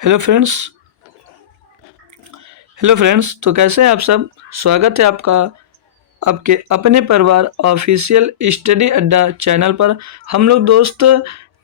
Hello friends. तो कैसे हैं आप सब। स्वागत है आपका आपके अपने परिवार ऑफिशियल स्टडी अड्डा चैनल पर। हम लोग दोस्त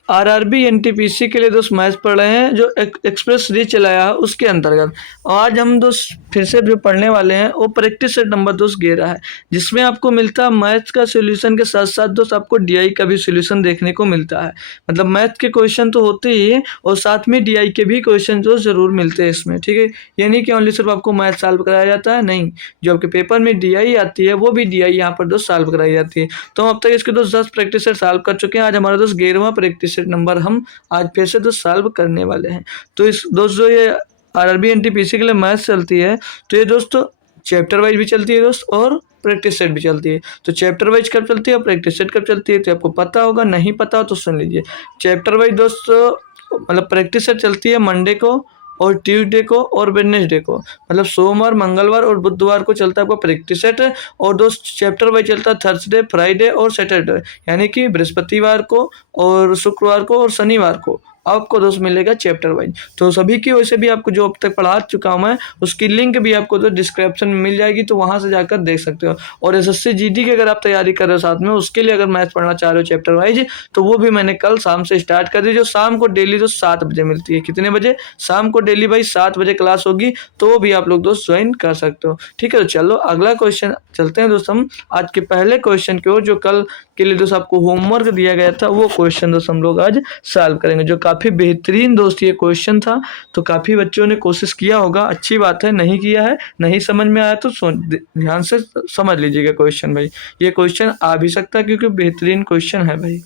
आरआरबी एनटीपीसी के लिए दोस्त मैथ्स पढ़ रहे हैं जो एक्सप्रेस सीरीज चलाया है उसके अंतर्गत। आज हम दोस्त फिर से जो पढ़ने वाले हैं वो प्रैक्टिस सेट नंबर दोस्त 11 है, जिसमें आपको मिलता है मैथ्स का सॉल्यूशन के साथ साथ दोस्त आपको डीआई का भी सॉल्यूशन देखने को मिलता है। मतलब मैथ के क्वेश्चन तो होते ही हैं और साथ में डीआई के भी क्वेश्चन जो ज़रूर मिलते हैं इसमें, ठीक है। ये नहीं कि ओनली सिर्फ आपको मैथ सॉल्व कराया जाता है, नहीं, जो आपके पेपर में डीआई आती है वो भी डीआई यहाँ पर दोस्त सॉल्व कराई जाती है। तो हम अब तक इसके दोस्त 10 प्रैक्टिस सेट सॉल्व कर चुके हैं। आज हमारा दोस्त 11वां प्रैक्टिस सेट नंबर हम आज फिर से दोस्त सॉल्व करने वाले हैं। तो इस दोस्त जो ये आरआरबी एनटीपीसी के लिए मैथ चलती है तो ये दोस्त चैप्टर वाइज भी चलती है दोस्त और प्रैक्टिस सेट भी चलती है। तो चैप्टर वाइज कब चलती है और प्रैक्टिस सेट कब चलती है तो आपको पता होगा, नहीं पता हो तो सुन लीजिए। चैप्टर वाइज दोस्त मतलब प्रैक्टिस सेट चलती है मंडे को और ट्यूसडे को और वेडनेसडे को, मतलब सोमवार मंगलवार और बुधवार को चलता है आपका प्रैक्टिस सेट। और दोस्त चैप्टर वाइज चलता है थर्सडे फ्राइडे और सैटरडे, यानी कि बृहस्पतिवार को और शुक्रवार को और शनिवार को आपको दोस्त मिलेगा चैप्टर वाइज। तो सभी की वैसे भी आपको जो अब तक पढ़ा चुका हूँ मैं उसकी लिंक भी आपको तो डिस्क्रिप्शन में मिल जाएगी, तो वहाँ से जाकर देख सकते हो। और एसएससी जीडी की अगर आप तैयारी कर रहे हो साथ में, उसके लिए अगर मैथ पढ़ना चाह रहे हो चैप्टर वाइज, तो वो भी मैंने कल शाम से स्टार्ट कर दी, जो शाम को डेली तो 7 बजे मिलती है। कितने बजे? शाम को डेली भाई 7 बजे क्लास होगी, तो वो भी आप लोग दोस्त ज्वाइन कर सकते हो, ठीक है। तो चलो अगला क्वेश्चन चलते हैं दोस्त हम आज के पहले क्वेश्चन की ओर, जो कल के लिए दोस्त आपको होमवर्क दिया गया था वो क्वेश्चन दोस्त हम लोग आज सॉल्व करेंगे, जो काफ़ी बेहतरीन दोस्त ये क्वेश्चन था। तो काफ़ी बच्चों ने कोशिश किया होगा, अच्छी बात है। नहीं किया है, नहीं समझ में आया तो ध्यान से समझ लीजिएगा क्वेश्चन भाई। ये क्वेश्चन आ भी सकता है क्योंकि बेहतरीन क्वेश्चन है भाई।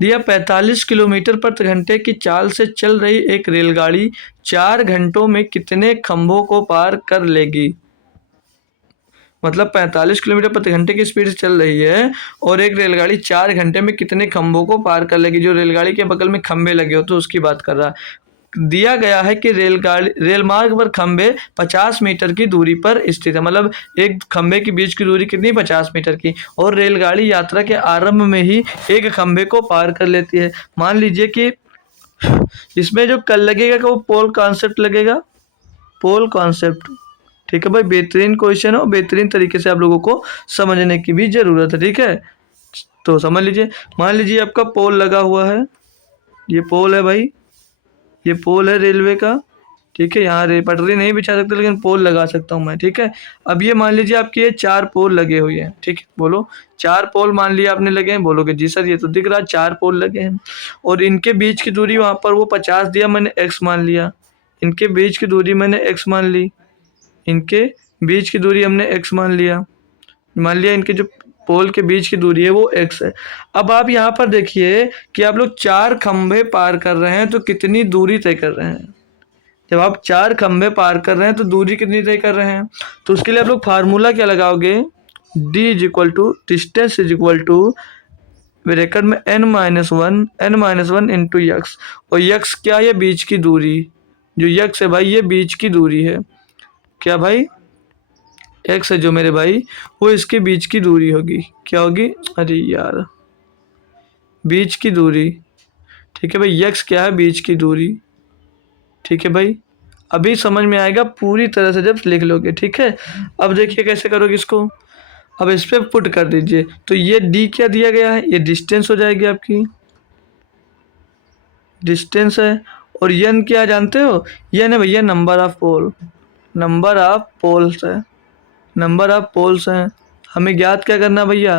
दिया 45 किलोमीटर प्रति घंटे की चाल से चल रही एक रेलगाड़ी 4 घंटों में कितने खंभों को पार कर लेगी। मतलब 45 किलोमीटर प्रति घंटे की स्पीड से चल रही है और एक रेलगाड़ी 4 घंटे में कितने खंभों को पार कर लेगी। जो रेलगाड़ी के बगल में खंभे लगे हो तो उसकी बात कर रहा है। दिया गया है कि रेल मार्ग पर खंभे 50 मीटर की दूरी पर स्थित है, मतलब एक खंभे के बीच की दूरी कितनी, 50 मीटर की, और रेलगाड़ी यात्रा के आरंभ में ही एक खंभे को पार कर लेती है। मान लीजिए कि इसमें जो कल लगेगा वो पोल कॉन्सेप्ट लगेगा, पोल कॉन्सेप्ट, ठीक है भाई। बेहतरीन क्वेश्चन हो, बेहतरीन तरीके से आप लोगों को समझने की भी ज़रूरत है, ठीक है। तो समझ लीजिए, मान लीजिए आपका पोल लगा हुआ है, ये पोल है भाई, ये पोल है रेलवे का, ठीक है। यहाँ पटरी नहीं बिछा सकते लेकिन पोल लगा सकता हूँ मैं, ठीक है। अब ये मान लीजिए आपके ये 4 पोल लगे हुए हैं, ठीक है। बोलो 4 पोल मान लिया आपने लगे हैं, बोलोगे जी सर ये तो दिख रहा है 4 पोल लगे हैं। और इनके बीच की दूरी वहाँ पर वो 50 दिया, मैंने x मान लिया। इनके बीच की दूरी मैंने x मान ली, इनके बीच की दूरी हमने x मान लिया, इनके जो पोल के बीच की दूरी है वो x है। अब आप यहाँ पर देखिए कि आप लोग 4 खंभे पार कर रहे हैं तो कितनी दूरी तय कर रहे हैं। जब आप 4 खंभे पार कर रहे हैं तो दूरी कितनी तय कर रहे हैं, तो उसके लिए आप लोग फार्मूला क्या लगाओगे, d is equal to distance is equal to bracket में n-1 इंटू यक्स। और यक्स क्या है, बीच की दूरी, जो यक्स है भाई ये बीच की दूरी है, क्या भाई, एक्स है जो मेरे भाई वो इसके बीच की दूरी होगी, क्या होगी, अरे यार बीच की दूरी, ठीक है भाई। एक्स क्या है, बीच की दूरी, ठीक है भाई। अभी समझ में आएगा पूरी तरह से जब लिख लोगे, ठीक है। अब देखिए कैसे करोगे इसको, अब इस पर पुट कर दीजिए। तो ये डी क्या दिया गया है, ये डिस्टेंस हो जाएगी आपकी, डिस्टेंस है। और एन क्या जानते हो, एन है भैया number of pole, number of poles है, नंबर ऑफ पोल्स हैं। हमें ज्ञात क्या करना है भैया,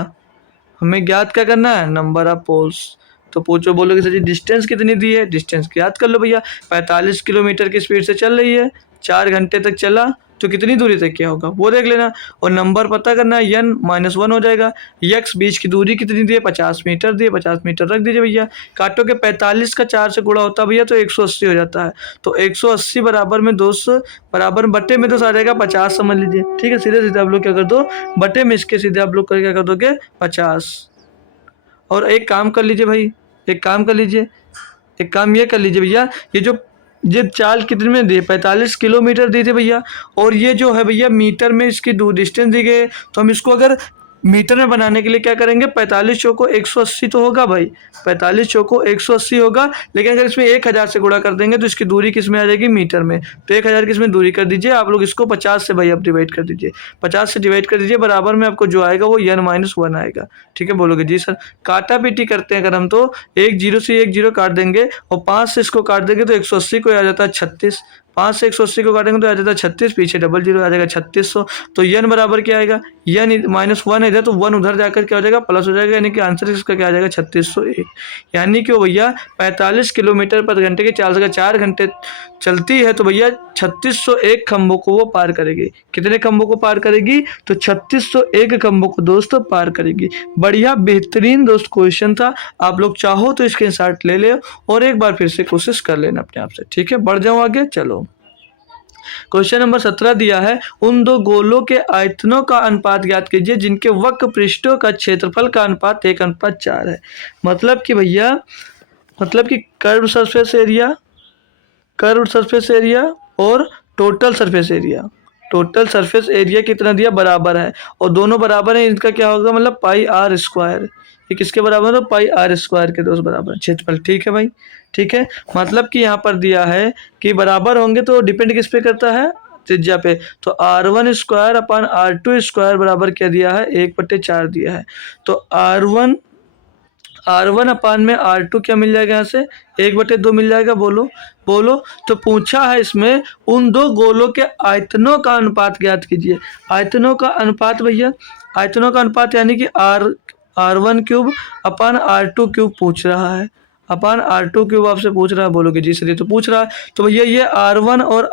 हमें ज्ञात क्या करना है, नंबर ऑफ पोल्स। तो पूछो, बोलोगे सर जी डिस्टेंस कितनी दी है, डिस्टेंस ज्ञात कर लो भैया। 45 किलोमीटर की स्पीड से चल रही है, 4 घंटे तक चला तो कितनी दूरी तक क्या होगा वो देख लेना। और नंबर पता करना है, n-1 हो जाएगा। यक्स बीच की दूरी कितनी दी है, 50 मीटर दी है, 50 मीटर रख दीजिए भैया। काटो के 45 का 4 से गुणा होता है भैया तो 180 हो जाता है। तो 180 बराबर में 200 बराबर बटे में तो आ जाएगा 50 समझ लीजिए, ठीक है। सीधे सीधे आप लोग क्या कर दो, बटे में इसके सीधे आप लोग क्या कर दोगे 50। और एक काम कर लीजिए भाई, एक काम कर लीजिए, एक काम ये कर लीजिए भैया, ये चाल कितने में दी, 45 किलोमीटर दी थी भैया। और ये जो है भैया मीटर में इसकी दूर डिस्टेंस दी गई, तो हम इसको अगर मीटर में बनाने के लिए क्या करेंगे, 45 चौको 180 तो होगा भाई, 45 चौको 180 होगा। लेकिन अगर इसमें 1000 से गुणा कर देंगे तो इसकी दूरी किस में आ जाएगी, मीटर में। तो 1000 किस में दूरी कर दीजिए आप लोग, इसको 50 से भाई आप डिवाइड कर दीजिए, 50 से डिवाइड कर दीजिए, बराबर में आपको जो आएगा वो n-1 आएगा। ठीक है, बोलोगे जी सर। काटा पीटी करते हैं अगर हम, तो एक जीरो से एक जीरो काट देंगे और 5 से इसको काट देंगे तो 180 को आ जाता है 36, 5 से 180 को काटेंगे तो आ जाता है 36, पीछे डबल जीरो आ जाएगा 3600। तो n बराबर क्या आएगा, n-1 इधर, तो 1 उधर जाकर क्या हो जाएगा, प्लस हो जाएगा, यानी कि आंसर इसका क्या आ जाएगा 3601। यानी कि भैया 45 किलोमीटर पर घंटे की चाल से 4 घंटे चलती है तो भैया 3601 खंभों को वो पार करेगी। कितने खंभों को पार करेगी, तो 3601 खंभों को दोस्तों पार करेगी। बढ़िया बेहतरीन दोस्त क्वेश्चन था, आप लोग चाहो तो स्क्रीनशॉट ले ले और एक बार फिर से कोशिश कर लेना अपने आप से। ठीक है, बढ़ जाओ आगे, चलो। क्वेश्चन नंबर 17 दिया है, उन दो गोलों के आयतनों का अनुपात ज्ञात कीजिए जिनके वक्र पृष्ठों का क्षेत्रफल का अनुपात 1:4 है। मतलब कि भैया, मतलब कि कर्व सरफेस एरिया और total surface area, total surface area कितना दिया, बराबर है, और दोनों बराबर है, इनका क्या होगा, मतलब पाई आर स्क्वायर। ये किसके बराबर है, पाई आर स्क्वायर के दोस्त बराबर है क्षेत्रफल। ठीक है भाई, ठीक है। मतलब कि यहाँ पर दिया है कि बराबर होंगे तो डिपेंड किस पे करता है, त्रिज्या पे। तो r1 square upon r2 square बराबर क्या दिया है, 1/4 दिया है। तो R1 अपान में R2 क्या मिल जाएगा, यहाँ से 1/2 मिल जाएगा। बोलो बोलो। तो पूछा है इसमें उन दो गोलों के आयतनों का अनुपात ज्ञात कीजिए। आयतनों का अनुपात भैया, आयतनों का अनुपात यानी कि R1 क्यूब अपान R2 क्यूब पूछ रहा है, अपान R2 क्यूब आपसे पूछ रहा है। बोलोगे जी सर ये तो पूछ रहा है, तो भैया ये R1 और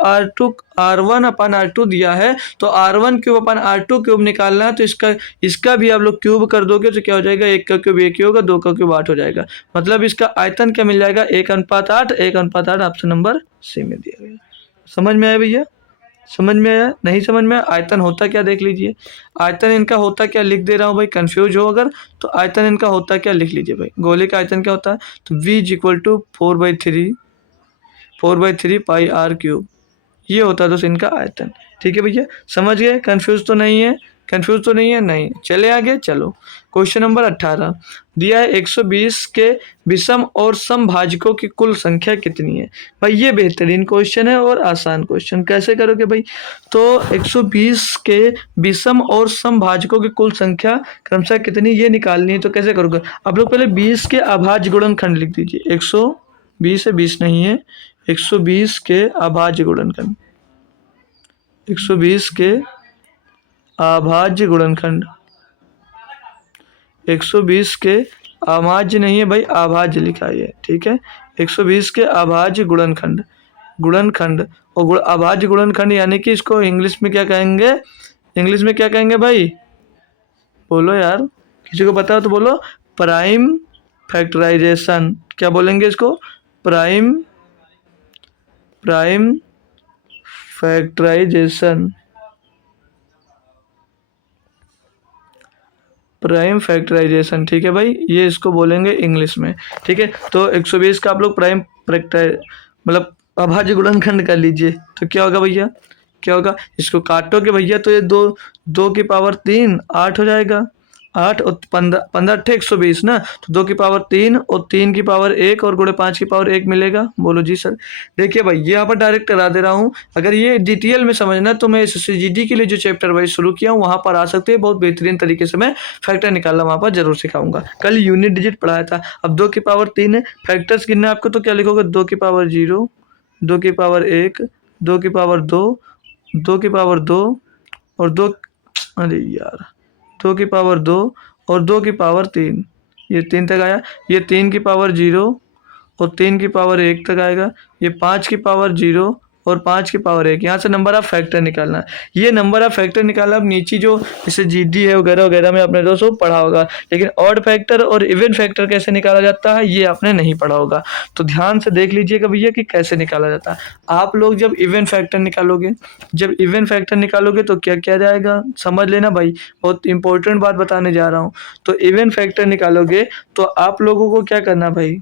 R1 अपान R2 दिया है, तो R1 क्यूब अपान R2 क्यूब निकालना है। तो इसका भी आप लोग क्यूब कर दोगे तो क्या हो जाएगा, 1 का क्यूब 1 ही होगा, 2 का क्यूब 8 हो जाएगा। मतलब इसका आयतन क्या मिल जाएगा, 1:8, 1:8 ऑप्शन नंबर सी में दिया गया। समझ में आया भैया, समझ में आया, नहीं समझ में आया। आयतन होता क्या देख लीजिए, आयतन इनका होता क्या लिख दे रहा हूँ भाई, कंफ्यूज हो अगर तो आयतन इनका होता क्या लिख लीजिए भाई। गोले का आयतन क्या होता है, तो v = 4/3 पाई आर क्यूब, ये होता है दोस्त इनका आयतन। ठीक है भैया, समझ गए, कंफ्यूज तो नहीं है, कंफ्यूज तो नहीं है, नहीं। चले आगे, चलो। क्वेश्चन नंबर 18 दिया है, 120 के विषम और समभाजकों की कुल संख्या कितनी है। भाई ये बेहतरीन क्वेश्चन है और आसान क्वेश्चन। कैसे करोगे भाई, तो 120 के विषम और समभाजकों की कुल संख्या क्रमशः कितनी ये निकालनी है। तो कैसे करोगे आप लोग, पहले 20 के अभाज्य गुणनखंड लिख दीजिए। 120 है, 20 नहीं है, 120 के अभाज्य गुणनखंड, 120 के अभाज्य गुणनखंड, 120 के अभाज्य नहीं है भाई, अभाज्य लिखा है। ठीक है, 120 के अभाज्य गुणनखंड, गुणनखंड और अभाज्य गुणनखंड यानी कि इसको इंग्लिश में क्या कहेंगे, इंग्लिश में क्या कहेंगे भाई, बोलो यार, किसी को पता हो तो बोलो। प्राइम फैक्टराइजेशन, क्या बोलेंगे इसको, प्राइम फैक्टराइजेशन, प्राइम फैक्टराइजेशन। ठीक है भाई, ये इसको बोलेंगे इंग्लिश में। ठीक है, तो 120 का आप लोग प्राइम फैक्टर मतलब अभाज्य गुणनखंड कर लीजिए। तो क्या होगा भैया, क्या होगा, इसको काटोगे भैया तो ये 2 की पावर 3 8 हो जाएगा, 8 और 15 120 ना, तो 2 की पावर 3 और 3 की पावर 1 और गुणे 5 की पावर 1 मिलेगा। बोलो जी सर। देखिए भाई यहाँ पर डायरेक्ट करा दे रहा हूँ, अगर ये डिटेल में समझना तो मैं SSCGD के लिए जो चैप्टर वाइज शुरू किया हूँ वहाँ पर आ सकते हैं। बहुत बेहतरीन तरीके से मैं फैक्टर निकालना वहाँ पर जरूर सिखाऊंगा। कल यूनिट डिजिट पढ़ाया था। अब 2 की पावर 3 है, फैक्टर्स गिनना आपको, तो क्या लिखोगे, 2 की पावर 0, 2 की पावर 1, 2 की पावर 2, 2 की पावर 2 और 2, अरे यार, 2 की पावर 2 और 2 की पावर 3, ये 3 तक आया। ये 3 की पावर 0 और 3 की पावर 1 तक आएगा। ये 5 की पावर 0 और 5 की पावर 1। यहाँ से नंबर ऑफ फैक्टर निकालना है। ये नंबर ऑफ फैक्टर निकालना, अब नीचे जो जैसे GD है वगैरह वगैरह में आपने दोस्तों पढ़ा होगा, लेकिन ऑड फैक्टर और इवन फैक्टर कैसे निकाला जाता है ये आपने नहीं पढ़ा होगा। तो ध्यान से देख लीजिएगा भैया कि कैसे निकाला जाता है। आप लोग जब इवन फैक्टर निकालोगे, जब इवन फैक्टर निकालोगे तो क्या क्या जाएगा, समझ लेना भाई, बहुत इंपॉर्टेंट बात बताने जा रहा हूँ। तो इवन फैक्टर निकालोगे तो आप लोगों को क्या करना भाई,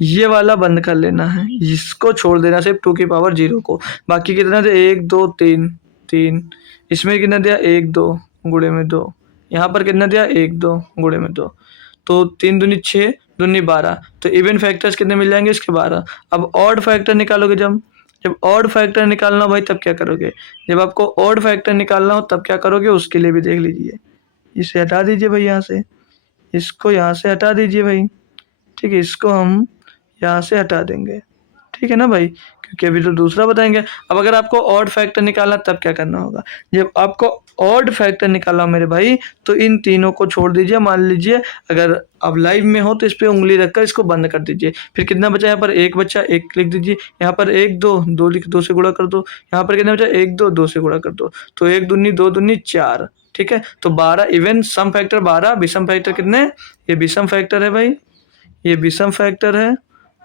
ये वाला बंद कर लेना है, इसको छोड़ देना सिर्फ 2 की पावर 0 को। बाकी कितना थे, 1 2 3 3, इसमें कितना दिया 1 2 गुणे में 2, यहाँ पर कितना दिया 1 2 गुणे में 2, तो 3 दूनी 6 दूनी 12, तो इवन फैक्टर्स कितने मिल जाएंगे इसके 12। अब ऑड फैक्टर निकालोगे जब ऑड फैक्टर निकालना हो भाई तब क्या करोगे, जब आपको ऑड फैक्टर निकालना हो तब क्या करोगे उसके लिए भी देख लीजिए। इसे हटा दीजिए भाई यहाँ से, इसको यहाँ से हटा दीजिए भाई, ठीक है, इसको हम यहाँ से हटा देंगे, ठीक है ना भाई, क्योंकि अभी तो दूसरा बताएंगे। अब अगर आपको ऑड फैक्टर निकालना तब क्या करना होगा, जब आपको ऑड फैक्टर निकालना हो मेरे भाई तो इन तीनों को छोड़ दीजिए। मान लीजिए अगर आप लाइव में हो तो इस पे उंगली रखकर इसको बंद कर दीजिए। फिर कितना बचा, यहाँ पर 1 बचा, 1 लिख दीजिए, यहाँ पर 1 2 2 लिख 2 से गुणा कर दो, यहाँ पर कितना बचा 1 2 2 से गुणा कर दो, तो 1 दूनी 2 दूनी 4, ठीक है। तो 12 इवन सम फैक्टर 12, विषम फैक्टर कितने, ये विषम फैक्टर है भाई, ये विषम फैक्टर है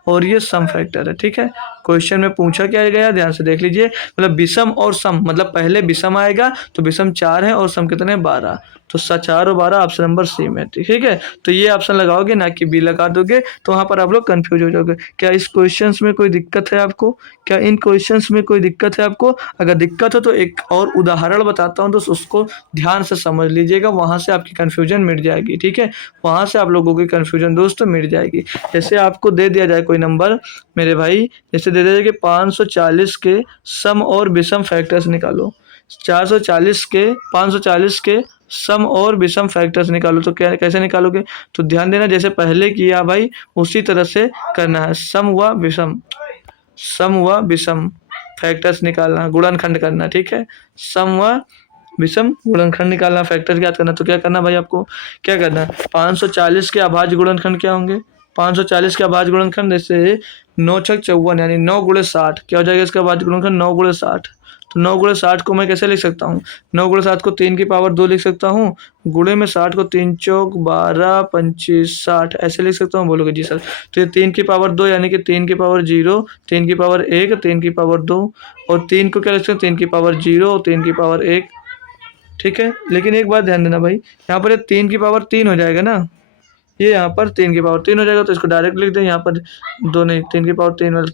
और ये सम फैक्टर है, ठीक है। क्वेश्चन में पूछा क्या गया ध्यान से देख लीजिए, मतलब विषम और सम, मतलब पहले विषम आएगा तो विषम 4 है और सम कितने 12, तो 4 और 12 ऑप्शन नंबर सी में, ठीक है। तो ये ऑप्शन लगाओगे ना कि बी लगा दोगे, तो वहाँ पर आप लोग कंफ्यूज हो जाओगे। क्या इस क्वेश्चन में कोई दिक्कत है आपको, क्या इन क्वेश्चन में कोई दिक्कत है आपको? अगर दिक्कत हो तो एक और उदाहरण बताता हूँ, तो उसको ध्यान से समझ लीजिएगा, वहाँ से आपकी कन्फ्यूजन मिट जाएगी, ठीक है। वहाँ से आप लोगों की कन्फ्यूजन दोस्तों मिट जाएगी। जैसे आपको दे दिया जाए कोई नंबर मेरे भाई, जैसे दे दिया जाए कि 540 के सम और विषम फैक्टर्स निकालो, 540 के सम और विषम फैक्टर्स निकालो, तो क्या कैसे निकालोगे, तो ध्यान देना जैसे पहले किया भाई उसी तरह से करना है। सम व विषम फैक्टर्स निकालना, गुणनखंड करना, ठीक है। सम व विषम गुणनखंड निकालना, फैक्टर याद करना, तो क्या करना भाई आपको, क्या करना है 540 के अभाज्य गुणनखंड क्या होंगे, 540 के अभाज्य गुणनखंड जैसे 9 छक 54 यानी 9 गुणे 60, क्या हो जाएगा इसका अभाज्य गुणनखंड 9 गुणे 60। तो 9 गुणे 60 को मैं कैसे लिख सकता हूँ, 9 गुणे 7 को 3 की पावर 2 लिख सकता हूँ, गुणे में 60 को 3 चौक 12 25 60 ऐसे लिख सकता हूँ, बोलोगे जी सर। तो ये 3 की पावर 2 यानी कि 3 की पावर 0, 3 की पावर 1, 3 की पावर 2 और 3 को क्या लिख सकते हैं 3 की पावर 0 और 3 की पावर 1, ठीक है। लेकिन एक बात ध्यान देना भाई, यहाँ पर ये 3 की पावर 3 हो जाएगा ना, ये यहाँ पर 3 की पावर 3 हो जाएगा, तो इसको डायरेक्ट लिख दें, यहाँ पर 2 नहीं 3 की पावर 3 वाला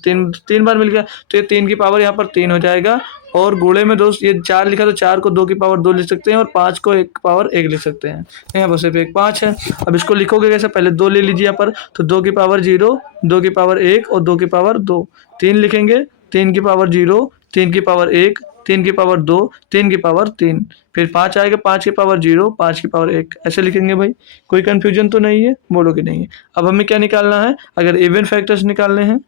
3 बार मिल गया, तो ये 3 की पावर यहाँ पर 3 हो जाएगा। और गुणे में दोस्त ये 4 लिखा तो 4 को 2 की पावर 2 लिख सकते हैं और 5 को 1 पावर 1 लिख सकते हैं, यहाँ पर सिर्फ एक 5 है। अब इसको लिखोगे कैसे, पहले 2 ले लीजिए यहाँ पर, तो 2 की पावर 0, 2 की पावर 1 और 2 की पावर 2, 3 लिखेंगे, 3 की पावर 0, 3 की पावर 1, 3 की पावर 2, 3 की पावर 3, फिर 5 आएगा, 5 की पावर 0, 5 की पावर 1 ऐसे लिखेंगे भाई। कोई कन्फ्यूजन तो नहीं है, बोलो कि नहीं है। अब हमें क्या निकालना है, अगर इवन फैक्टर्स निकालने हैं,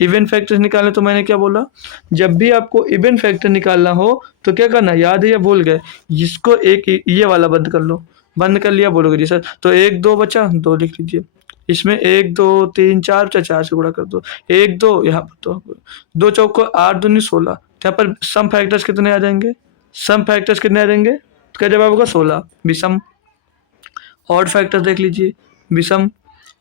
इवन फैक्टर्स निकालने, तो मैंने क्या बोला, जब भी आपको इवन फैक्टर निकालना हो तो क्या करना, याद है या भूल गए, जिसको एक ये वाला बंद कर लो, बंद कर लिया, बोलोगे जी सर। तो 1 2 बचा, 2 लिख लीजिए, इसमें 1 2 3 4 बचा, 4 से गुणा कर दो, 1 2 यहाँ पर, तो 2 चौक को 8 दूनी 16, यहाँ पर सम फैक्टर्स कितने आ जाएंगे, सम फैक्टर्स कितने आ जाएंगे, तो क्या जवाब होगा 16। विषम ऑड फैक्टर्स देख लीजिए, विषम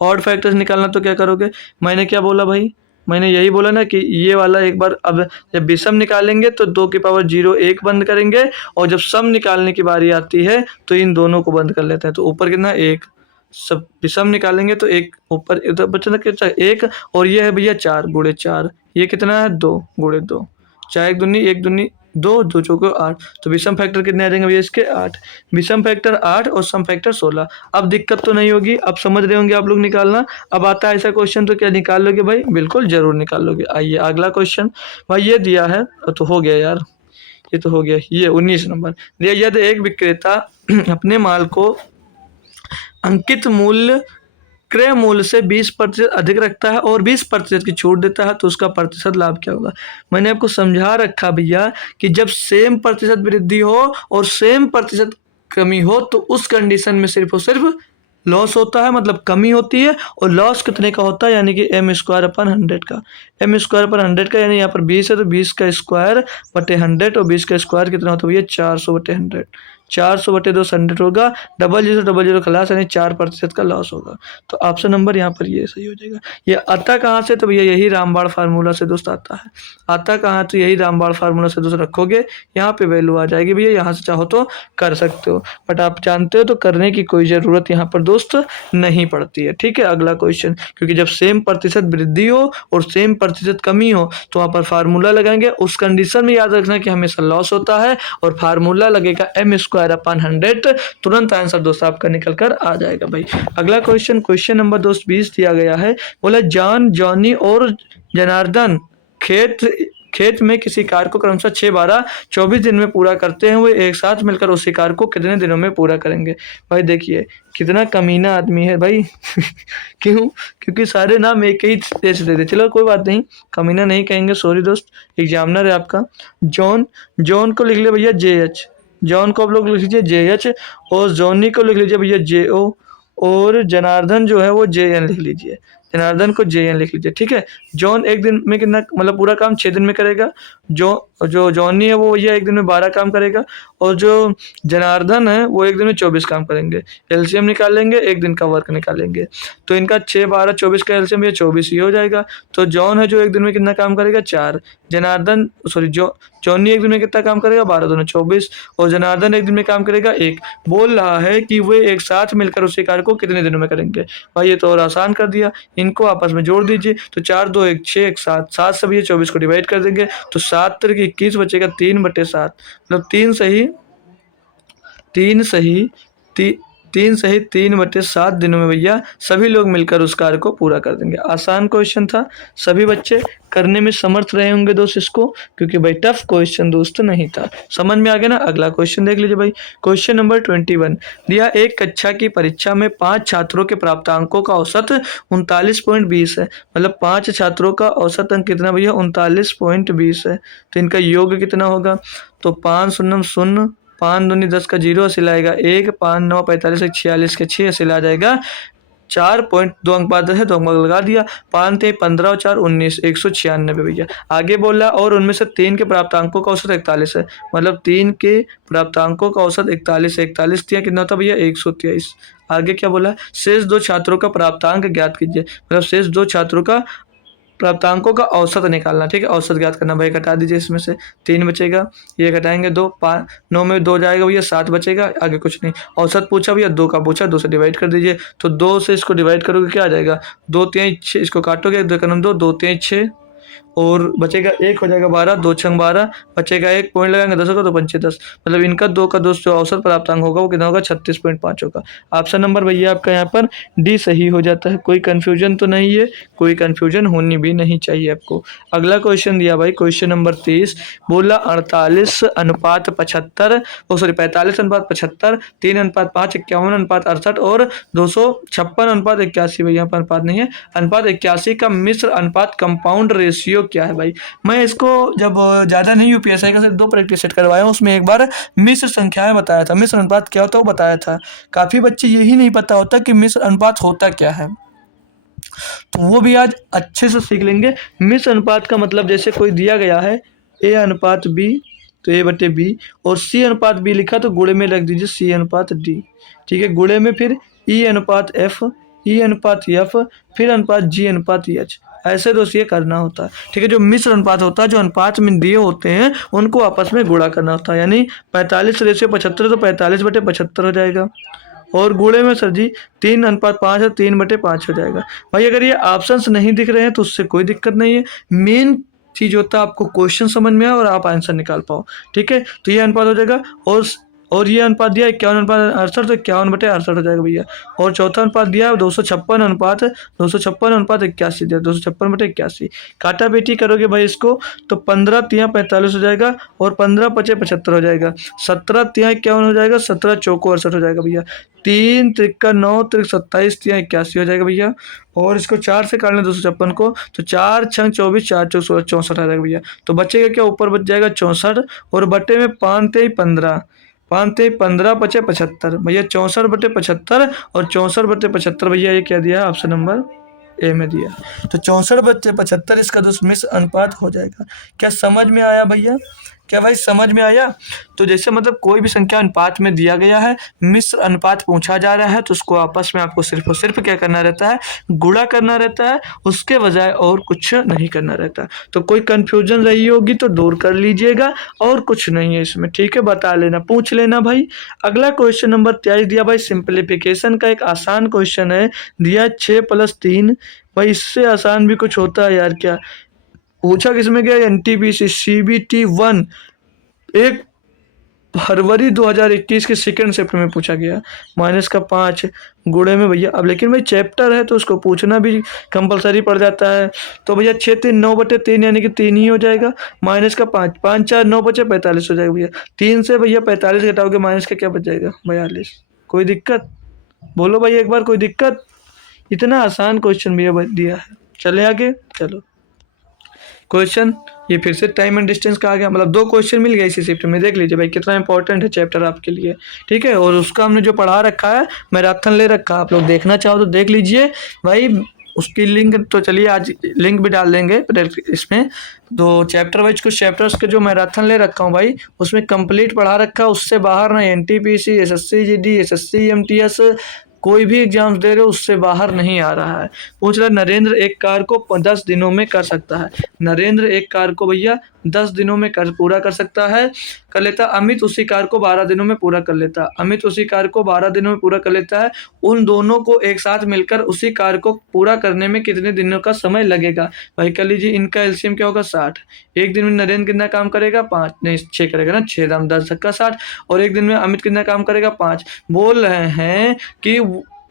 ऑड फैक्टर्स निकालना, तो क्या करोगे, मैंने क्या बोला भाई, मैंने यही बोला ना कि ये वाला एक बार, अब जब विषम निकालेंगे तो 2 की पावर 0 1 बंद करेंगे, और जब सम निकालने की बारी आती है तो इन दोनों को बंद कर लेते हैं, तो ऊपर कितना 1, सब विषम निकालेंगे तो 1 ऊपर इधर बचना कितना 1, और ये है भैया 4 गुणे 4, ये कितना है 2 गुणे 2, 4 1 दूनी 2, 2 चौको 8, तो विषम फैक्टर कितने आ जाएंगे भैया इसके 8, विषम फैक्टर 8 और सम फैक्टर 16। अब दिक्कत तो नहीं होगी, अब समझ रहे होंगे आप लोग निकालना। अब आता है ऐसा क्वेश्चन तो क्या निकाल लोगे भाई, बिल्कुल जरूर निकाल लोगे। आइए अगला क्वेश्चन भाई, ये दिया है तो हो गया यार, ये तो हो गया, ये 19 नंबर दिया, यदि एक विक्रेता अपने माल को अंकित मूल्य क्रय मूल्य से 20% अधिक रखता है और 20% की छूट देता है, तो उसका प्रतिशत लाभ क्या होगा। मैंने आपको समझा रखा भैया कि जब सेम प्रतिशत वृद्धि हो और सेम प्रतिशत कमी हो तो उस कंडीशन में सिर्फ और सिर्फ लॉस होता है, मतलब कमी होती है। और लॉस कितने का होता है, यानी कि m²/100 का, m²/100 का, यानी यहाँ पर 20 है तो 20 का स्क्वायर बटे 100, और 20 का स्क्वायर कितना होता है भैया 400/100, 400/2 100 होगा, डबल जीरो खलास, यानी 4% का लॉस होगा। तो ऑप्शन नंबर यहाँ पर ये सही हो जाएगा। ये आता कहाँ से, तो भैया यही रामबाण फार्मूला से दोस्त आता है। आता कहाँ, तो यही रामबाण फार्मूला से दोस्त रखोगे, यहाँ पे वैल्यू आ जाएगी भैया, यहाँ से चाहो तो कर सकते हो, बट आप जानते हो तो करने की कोई ज़रूरत यहाँ पर दोस्त नहीं पड़ती है। ठीक है, अगला क्वेश्चन, क्योंकि जब सेम प्रतिशत वृद्धि हो और सेम प्रतिशत कमी हो तो वहाँ पर फार्मूला लगाएंगे। उस कंडीशन में याद रखना कि हमेशा लॉस होता है और फार्मूला लगेगा m² डिवाइड अपॉन 100, तुरंत आंसर दोस्त आपका निकल कर आ जाएगा भाई। अगला क्वेश्चन नंबर दोस्त 20 दिया गया है। बोला जॉन, जॉनी और जनार्दन खेत में किसी कार्य को क्रमशः 6, 12, 24 दिन में पूरा करते हैं। वे एक साथ मिलकर उसी कार्य को कितने दिनों में पूरा करेंगे? भाई देखिए कितना कमीना आदमी है भाई क्यों? क्योंकि सारे नाम एक ही जैसे देते। चलो कोई बात नहीं, कमीना नहीं कहेंगे, सॉरी दोस्त, एग्जामिनर है आपका। जॉन को लिख लिया भैया JH, जॉन को आप लोग लिख लीजिए JH, और जॉनी को लिख लीजिए भैया JO, और जनार्दन जो है वो JN लिख लीजिए, जनार्दन को JN लिख लीजिए, ठीक है। जॉन एक दिन में कितना मतलब पूरा काम 6 दिन में करेगा। जो जॉनी है वो भैया एक दिन में 12 काम करेगा, और जो जनार्दन है वो एक दिन में 24 काम करेंगे। एलसीएम निकालेंगे, एक दिन का वर्क निकालेंगे, तो इनका 6, 12, 24 का एलसीएम ये 24 ही हो जाएगा। तो जॉन है जो एक दिन में कितना काम करेगा 4, जनार्दन सॉरी जॉनी एक दिन में कितना काम करेगा 12 दूनी 24, और जनार्दन एक दिन में काम करेगा 1। बोल रहा है कि वे एक साथ मिलकर उसी कार्य को कितने दिनों में करेंगे। भाई ये तो और आसान कर दिया, इनको आपस में जोड़ दीजिए, तो 4, 2, 1, 6, 1, 7, 7 से भी ये 24 को डिवाइड कर देंगे, तो 7 तिरक 21 बचेगा 3/7, मतलब 3/7 दिनों में भैया सभी लोग मिलकर उस कार्य को पूरा कर देंगे। आसान क्वेश्चन था, सभी बच्चे करने में समर्थ रहे होंगे दोस्त इसको, क्योंकि भाई टफ क्वेश्चन दोस्त नहीं था। समझ में आ गया ना? अगला क्वेश्चन देख लीजिए भाई। क्वेश्चन नंबर 21 दिया, एक कक्षा की परीक्षा में 5 छात्रों के प्राप्तांकों का औसत 39.20 है। मतलब 5 छात्रों का औसत अंक कितना भैया 39.20 है, तो इनका योग कितना होगा? तो 5 शून्य 0, 5 दूनी 10 का 0 हासिल आएगा 1, 5 9 45 46 के 6 हासिल आ जाएगा 4.2 अंक बाद है, 2 अंक लगा दिया, 5 3 15 और 4 19, 196 भैया। आगे बोला और उनमें से 3 के प्राप्तांकों का औसत 41 है। मतलब 3 के प्राप्तांकों का औसत 41 है, 41 दिया कितना होता भैया 123। आगे क्या बोला? शेष 2 छात्रों का प्राप्तांक ज्ञात कीजिए। मतलब शेष 2 छात्रों का प्राप्तांकों का औसत निकालना, ठीक है। औसत ज्ञात करना, भाई घटा दीजिए, इसमें से 3 बचेगा, ये घटाएंगे 2, 5 9 में 2 जाएगा भैया 7 बचेगा, आगे कुछ नहीं। औसत पूछा भैया 2 का पूछा, 2 से डिवाइड कर दीजिए, तो 2 से इसको डिवाइड करोगे क्या आ जाएगा 2 3 6, इसको काटोगे 2 का 2, 2 3 6 और बचेगा 1 हो जाएगा 12, 2 6 12 बचेगा 1 पॉइंट लगाएंगे 10 होगा तो 5 10, मतलब इनका 2 का 2 जो औसत प्राप्तांक होगा वो कितना होगा 36.5 होगा। ऑप्शन नंबर भैया आपका यहाँ पर डी सही हो जाता है। कोई कंफ्यूजन तो नहीं है, कोई कंफ्यूजन होनी भी नहीं चाहिए आपको। अगला क्वेश्चन दिया भाई, क्वेश्चन नंबर 30 बोला 48:75 45:75, 3:5, 51:68 और 256:81 भैया पर अनुपात नहीं है, अनुपात 81 का मिश्र अनुपात कंपाउंड रेशियो क्या है भाई? मैं इसको जब ज़्यादा नहीं यूपीएससी का सिर्फ 2 प्रैक्टिस सेट करवाया हूँ, उसमें एक बार मिश्र संख्याएं बताया था, मिश्र अनुपात क्या होता है वो बताया था। काफ़ी बच्चे यही नहीं पता होता कि मिश्र अनुपात होता क्या है, तो वो भी आज अच्छे से सीख लेंगे। मिश्र अनुपात का मतलब जैसे कोई दिया गया है A/B, तो A/B, और C/B लिखा तो गुणे में रख दीजिए C/D, ठीक है। गुणे में फिर E/F, E/F, फिर अनुपात G/H, ऐसे दोस्त ये करना होता है, ठीक है। जो मिश्र अनुपात होता है, जो अनुपात में दिए होते हैं उनको आपस में गुणा करना होता है, यानी 45:75 तो 45/75 हो जाएगा, और गुणे में सर जी 3:5 है, 3/5 हो जाएगा। भाई अगर ये ऑप्शंस नहीं दिख रहे हैं तो उससे कोई दिक्कत नहीं है, मेन चीज़ होता है आपको क्वेश्चन समझ में आए और आप आंसर निकाल पाओ, ठीक है। तो ये अनुपात हो जाएगा, और ये अनुपात दिया 51:68 तो 51/68 हो जाएगा भैया, और चौथा अनुपात दिया 256:81 दिया, 256/81 काटा बेटी करोगे भाई इसको तो 15 3 45 हो जाएगा, और 15 5 75 हो जाएगा, 17 3 51 हो जाएगा, 17 चौको 68 हो जाएगा भैया, 3 त्रिका 9 त्रिक 27 3 81 हो जाएगा भैया, और इसको 4 से काट लें 256 को तो 4 6 24 4 4 16 64 आ जाएगा भैया। तो बचेगा क्या? ऊपर बच जाएगा 64, और बटे में 5 3 15, 5 3 15 5 75 भैया, 64/75 और 64/75 भैया ये क्या दिया है ऑप्शन नंबर ए में दिया, तो 64/75 इसका दोस्त मिश्र अनुपात हो जाएगा। क्या समझ में आया भैया? क्या भाई समझ में आया? तो जैसे मतलब कोई भी संख्या अनुपात में दिया गया है, मिश्र अनुपात पूछा जा रहा है, तो उसको आपस में आपको सिर्फ और सिर्फ क्या करना रहता है? गुणा करना रहता है, उसके बजाय और कुछ नहीं करना रहता। तो कोई कंफ्यूजन रही होगी तो दूर कर लीजिएगा, और कुछ नहीं है इसमें, ठीक है। बता लेना, पूछ लेना भाई। अगला क्वेश्चन नंबर 23 दिया भाई, सिंप्लीफिकेशन का एक आसान क्वेश्चन है, दिया 6 + 3। भाई इससे आसान भी कुछ होता है यार क्या? पूछा किसमें गया? NTPC CBT 1, एक फरवरी 2021 के सेकंड शिफ्ट में पूछा गया। माइनस का 5 गुणे में भैया, अब लेकिन भाई चैप्टर है तो उसको पूछना भी कंपलसरी पड़ जाता है। तो भैया 6 3 9/3 यानी कि 3 ही हो जाएगा। माइनस का 5 5 4 9 बचे 45 हो जाएगा भैया। 3 से भैया 45 घटाओगे माइनस का क्या बच जाएगा? 42। कोई दिक्कत? बोलो भाई एक बार, कोई दिक्कत? इतना आसान क्वेश्चन भैया दिया है। चले आगे, चलो क्वेश्चन। ये फिर से टाइम एंड डिस्टेंस का आ गया, मतलब 2 क्वेश्चन मिल गया इसी शिफ्ट में। देख लीजिए भाई कितना इंपॉर्टेंट है चैप्टर आपके लिए, ठीक है। और उसका हमने जो पढ़ा रखा है मैराथन ले रखा है, आप लोग देखना चाहो तो देख लीजिए भाई। उसकी लिंक तो चलिए आज लिंक भी डाल देंगे इसमें। तो चैप्टर वाइज कुछ चैप्टर्स के जो मैराथन ले रखा हूँ भाई, उसमें कंप्लीट पढ़ा रखा है। उससे बाहर ना NTPC, SSC GD, SSC MTS कोई भी एग्जाम्स दे रहे हो उससे बाहर नहीं आ रहा है। पूछ रहा नरेंद्र एक कार को 10 दिनों में कर सकता है। नरेंद्र एक कार को भैया 10 दिनों में पूरा कर सकता है, कर लेता। अमित उसी कार को 12 दिनों में पूरा कर लेता। अमित उसी कार को 12 दिनों में पूरा कर लेता है। उन दोनों को एक साथ मिलकर उसी कार को पूरा करने में कितने दिनों का समय लगेगा? भाई कर लीजिए, इनका एलसीएम क्या होगा? 60। एक दिन में नरेंद्र कितना काम करेगा? 5 नहीं 6 करेगा ना, 6 दाम 10 का 60। और एक दिन में अमित कितना काम करेगा? 5। बोल रहे हैं कि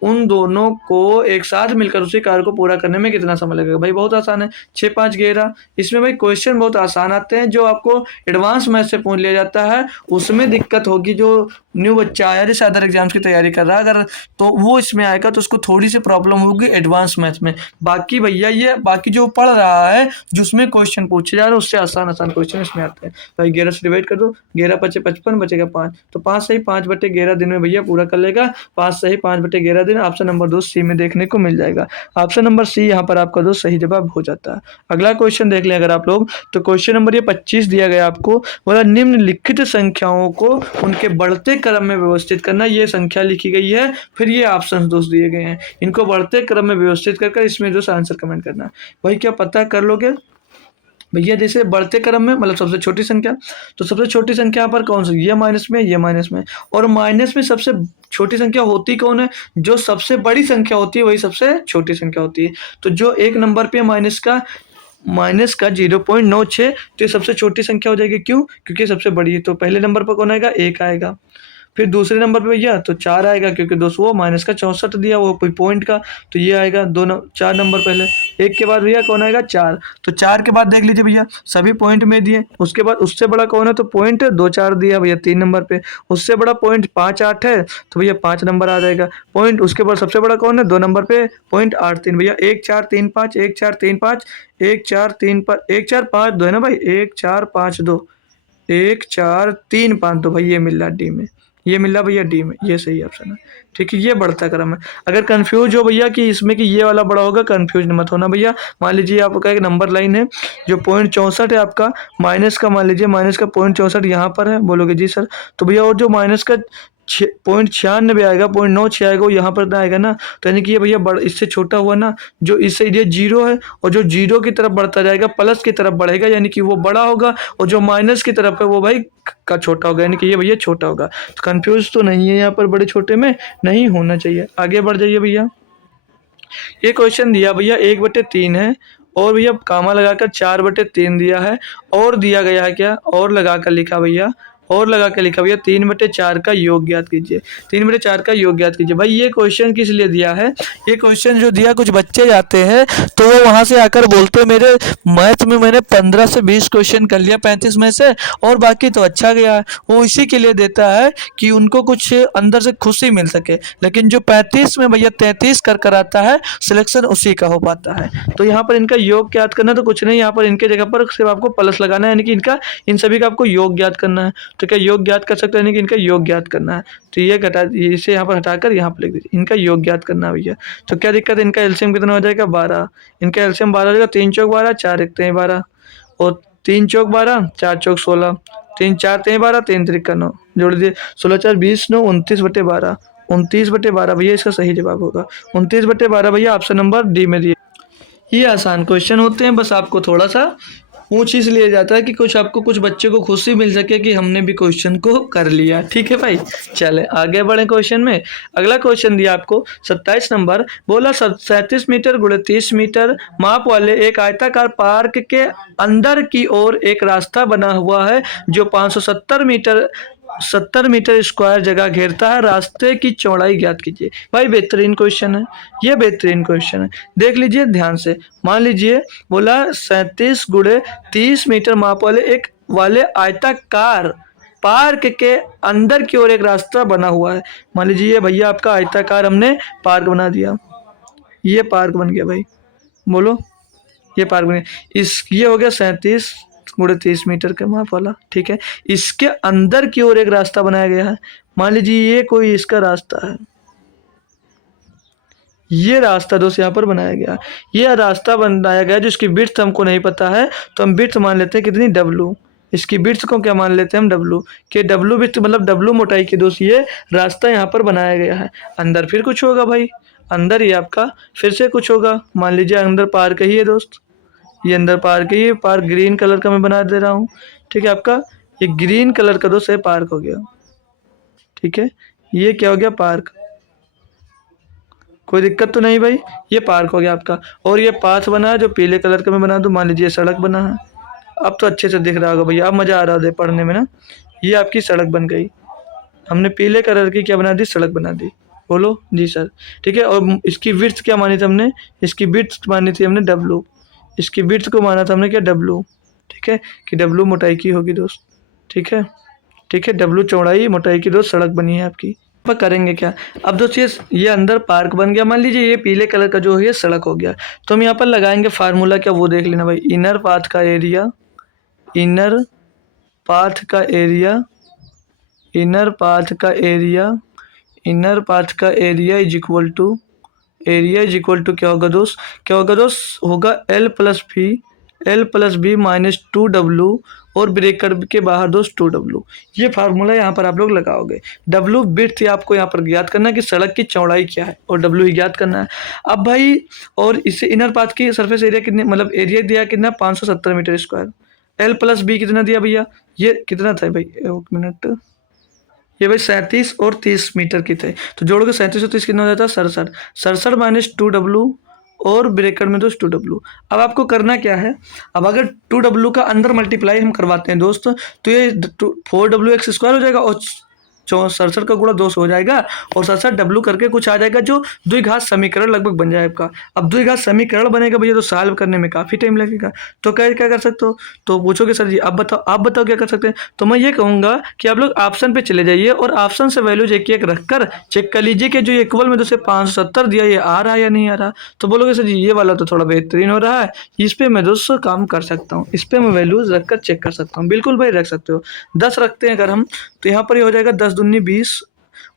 उन दोनों को एक साथ मिलकर उसी कार्य को पूरा करने में कितना समय लगेगा? भाई बहुत आसान है, 6 5 11। इसमें भाई क्वेश्चन बहुत आसान आते हैं, जो आपको एडवांस मैथ से पूछ लिया जाता है उसमें दिक्कत होगी। जो न्यू बच्चा आया जैसे अदर एग्जाम्स की तैयारी कर रहा है अगर, तो वो इसमें आएगा तो उसको थोड़ी सी प्रॉब्लम होगी एडवांस मैथ में। बाकी भैया ये बाकी जो पढ़ रहा है जिसमें क्वेश्चन पूछे जा रहे हैं उससे आसान आसान क्वेश्चन इसमें आते हैं। भाई 11 से डिवाइड कर दो, 11 5 55 बचेगा 5। तो 5 सही 5/11 दिन में भैया पूरा कर लेगा। 5 सही 5/11 दिन। ऑप्शन नंबर 2 सी में देखने को मिल जाएगा। ऑप्शन नंबर सी यहाँ पर आपका 2 सही जवाब हो जाता है। अगला क्वेश्चन देख लें अगर आप लोग, तो क्वेश्चन नंबर ये 25 दिया गया आपको, बोला निम्नलिखित संख्याओं को उनके बढ़ते क्रम में व्यवस्थित करना। ये संख्या लिखी गई है, फिर ये ऑप्शन दोस्त दिए गए हैं, इनको बढ़ते क्रम में व्यवस्थित कर इसमें जो आंसर कमेंट करना है। भाई क्या पता कर लोगे भैया? जैसे बढ़ते क्रम में मतलब सबसे छोटी संख्या, तो सबसे छोटी संख्या पर कौन सी? ये माइनस में, ये माइनस में। और माइनस में सबसे छोटी संख्या होती कौन है? जो सबसे बड़ी संख्या होती है वही सबसे छोटी संख्या होती है। तो जो एक नंबर पे माइनस का 0.96, तो ये सबसे छोटी संख्या हो जाएगी। क्यों? क्योंकि सबसे बड़ी है। तो पहले नंबर पर कौन आएगा? 1 आएगा। फिर दूसरे नंबर पे भैया तो 4 आएगा, क्योंकि दोस्तों वो माइनस का 64 दिया वो कोई पॉइंट का, तो ये आएगा 4 नंबर पहले। 1 के बाद भैया कौन आएगा? 4। तो 4 के बाद देख लीजिए भैया सभी पॉइंट में दिए। उसके बाद उससे बड़ा कौन है? तो पॉइंट 2 4 दिया भैया 3 नंबर पे। उससे बड़ा पॉइंट 5 8 है, तो भैया 5 नंबर आ जाएगा पॉइंट। उसके बाद सबसे बड़ा कौन है? 2 नंबर पे पॉइंट 8 3 भैया 1 4 3 5 1 4 3 5 1 4 3 5 1 4 5 2 है ना भाई, 1 4 5 2 1 4 3 5 2 भाई ये मिल रहा डी में, ये मिल रहा भैया डी में, ये सही ऑप्शन है। ठीक है, ये बढ़ता क्रम है। अगर कंफ्यूज हो भैया कि इसमें कि ये वाला बड़ा होगा, कंफ्यूज मत होना भैया। मान लीजिए आपका एक नंबर लाइन है जो 0.64 है आपका, माइनस का मान लीजिए माइनस का 0.64 यहाँ पर है, बोलोगे जी सर। तो भैया और जो माइनस का 0.96 आएगा, 0.96 आएगा वो यहाँ पर ना आएगा ना, तो यानी कि ये भैया इससे छोटा हुआ ना, जो इससे ये 0 है और जो 0 की तरफ बढ़ता जाएगा प्लस की तरफ बढ़ेगा, यानी कि वो बड़ा होगा। और जो माइनस की तरफ है वो भाई का छोटा होगा, यानी कि ये भैया छोटा होगा। तो कंफ्यूज तो नहीं है यहाँ पर, बड़े छोटे में नहीं होना चाहिए। आगे बढ़ जाइए भैया। ये क्वेश्चन दिया भैया 1/3 है, और भैया कामा लगाकर 4/3 दिया है, और दिया गया है क्या? और लगाकर लिखा भैया, और लगा के लिखा भैया 3/4 का योग ज्ञात कीजिए। 3/4 का योग ज्ञात कीजिए। भाई ये क्वेश्चन किस लिए दिया है? ये क्वेश्चन जो दिया, कुछ बच्चे जाते हैं तो वो वहां से आकर बोलते हैं मेरे मैथ में मैंने 15 से 20 क्वेश्चन कर लिया 35 में से, और बाकी तो अच्छा गया है। वो इसी के लिए देता है कि उनको कुछ अंदर से खुशी मिल सके। लेकिन जो 35 में भैया 33 कर आता है, सिलेक्शन उसी का हो पाता है। तो यहाँ पर इनका योग ज्ञात करना, तो कुछ नहीं, यहाँ पर इनके जगह पर सिर्फ आपको प्लस लगाना है, यानी कि इनका इन सभी का आपको योग ज्ञात करना है। तो क्या योग ज्ञात कर सकते हैं? यानी कि इनका योग ज्ञात करना है। तो ये इसे यहाँ पर हटाकर यहाँ पर लिख दीजिए, इनका योग ज्ञात करना है भैया। तो क्या दिक्कत है? इनका एलसीएम कितना हो जाएगा? 12। इनका एलसीएम 12 हो जाएगा। 3 चौक 12, 4 एक 12, और 3 चौक 12, 4 चौक 16, 3 4 12, 3 3 9, जोड़ दीजिए 16 4 20 9 29/12, 29/12 भैया इसका सही जवाब होगा। 29/12 भैया ऑप्शन नंबर डी में दिए। ये आसान क्वेश्चन होते हैं, बस आपको थोड़ा सा पूछ इसलिए जाता है कि कुछ आपको कुछ बच्चे को खुशी मिल सके कि हमने भी क्वेश्चन को कर लिया। ठीक है भाई, चले आगे बढ़े क्वेश्चन में। अगला क्वेश्चन दिया आपको 27 नंबर, बोला 37 मीटर गुणे 30 मीटर माप वाले एक आयताकार पार्क के अंदर की ओर एक रास्ता बना हुआ है जो 570 मीटर 70 मीटर स्क्वायर जगह घेरता है, रास्ते की चौड़ाई ज्ञात कीजिए। भाई बेहतरीन क्वेश्चन है, ये बेहतरीन क्वेश्चन है। देख लीजिए ध्यान से, मान लीजिए बोला 37 गुणे 30 मीटर माप वाले आयताकार पार्क के अंदर की ओर एक रास्ता बना हुआ है। मान लीजिए ये भैया आपका आयताकार हमने पार्क बना दिया, ये पार्क बन गया भाई, बोलो ये पार्क बन गया। ये हो गया 37 गुणे 30 मीटर का माप वाला, ठीक है। इसके अंदर की ओर एक रास्ता बनाया गया है। मान लीजिए ये कोई इसका रास्ता है, ये रास्ता दोस्त यहाँ पर बनाया गया, ये रास्ता बनाया गया जिसकी विड्थ हमको नहीं पता है, तो हम विड्थ मान लेते हैं कितनी, W। इसकी विड्थ को क्या मान लेते हैं हम, W के W विड्थ मतलब W मोटाई की दोस्त ये रास्ता यहाँ पर बनाया गया है। अंदर फिर कुछ होगा भाई, अंदर ही आपका फिर से कुछ होगा। मान लीजिए अंदर पार्क ही है दोस्त, ये अंदर पार्क है, ये पार्क ग्रीन कलर का मैं बना दे रहा हूँ, ठीक है। आपका ये ग्रीन कलर का दोस्त है पार्क हो गया, ठीक है। ये क्या हो गया, पार्क, कोई दिक्कत तो नहीं भाई, ये पार्क हो गया आपका। और ये पाथ बना है जो पीले कलर का मैं बना दूं, मान लीजिए सड़क बना है। अब तो अच्छे से दिख रहा होगा भैया, अब मज़ा आ रहा है पढ़ने में ना। ये आपकी सड़क बन गई, हमने पीले कलर की क्या बना दी, सड़क बना दी। बोलो जी सर, ठीक है। और इसकी विड्थ क्या मानी थी हमने, इसकी विड्थ मानी थी हमने W, इसकी विड्थ को माना था हमने क्या, W, ठीक है। कि W मोटाई की होगी दोस्त, ठीक है, ठीक है। W चौड़ाई मोटाई की दोस्त सड़क बनी है आपकी। पर करेंगे क्या, अब दोस्त ये अंदर पार्क बन गया, मान लीजिए ये पीले कलर का जो है ये सड़क हो गया, तो हम यहाँ पर लगाएंगे फार्मूला, क्या वो देख लेना भाई। इनर पाथ का एरिया, इनर पाथ का एरिया, इनर पाथ का एरिया, इनर पाथ का area is equal to, area is equal to क्या होगा दोस्त, क्या होगा दोस्त, होगा L+B माइनस 2W और ब्रेकेट के बाहर दोस्त 2W। ये फार्मूला यहाँ पर आप लोग लगाओगे। W विड्थ आपको यहाँ पर ज्ञात करना है कि सड़क की चौड़ाई क्या है, और W ही ज्ञात करना है। अब भाई और इससे इनर पाथ की सरफेस एरिया कितने, मतलब एरिया दिया कितना, 570 मीटर स्क्वायर। L+B कितना दिया भैया, ये कितना था भाई, एक मिनट, ये भाई 37 और 30 मीटर की थे, तो जोड़ोगे 37 और 30 कितना हो जाता है, 67, 67 माइनस 2W और ब्रेकेट में दोस्त 2W। अब आपको करना क्या है, अब अगर 2W का अंदर मल्टीप्लाई हम करवाते हैं दोस्त, तो ये 4WX² हो जाएगा, और 67 का गुणा 2 से हो जाएगा, और 67 W करके कुछ आ जाएगा जो द्विघात समीकरण लगभग बन जाए आपका। अब द्विघात समीकरण बनेगा भैया, तो सॉल्व करने में काफ़ी टाइम लगेगा, तो क्या कर सकते हो, तो पूछोगे सर जी आप बताओ क्या कर सकते हैं। तो मैं ये कहूँगा कि आप लोग ऑप्शन पे चले जाइए, और ऑप्शन से वैल्यूज एक एक रख कर चेक कर लीजिए कि जो इक्वल में दोस्तों 570 दिया ये आ रहा है या नहीं आ रहा। तो बोलोगे सर जी ये वाला तो थोड़ा बेहतरीन हो रहा है, इस पर मैं दोस्तों काम कर सकता हूँ, इस पर मैं वैल्यूज रख कर चेक कर सकता हूँ। बिल्कुल भाई रख सकते हो, 10 रखते हैं अगर हम, तो यहाँ पर ये हो जाएगा 10 दूनी 20,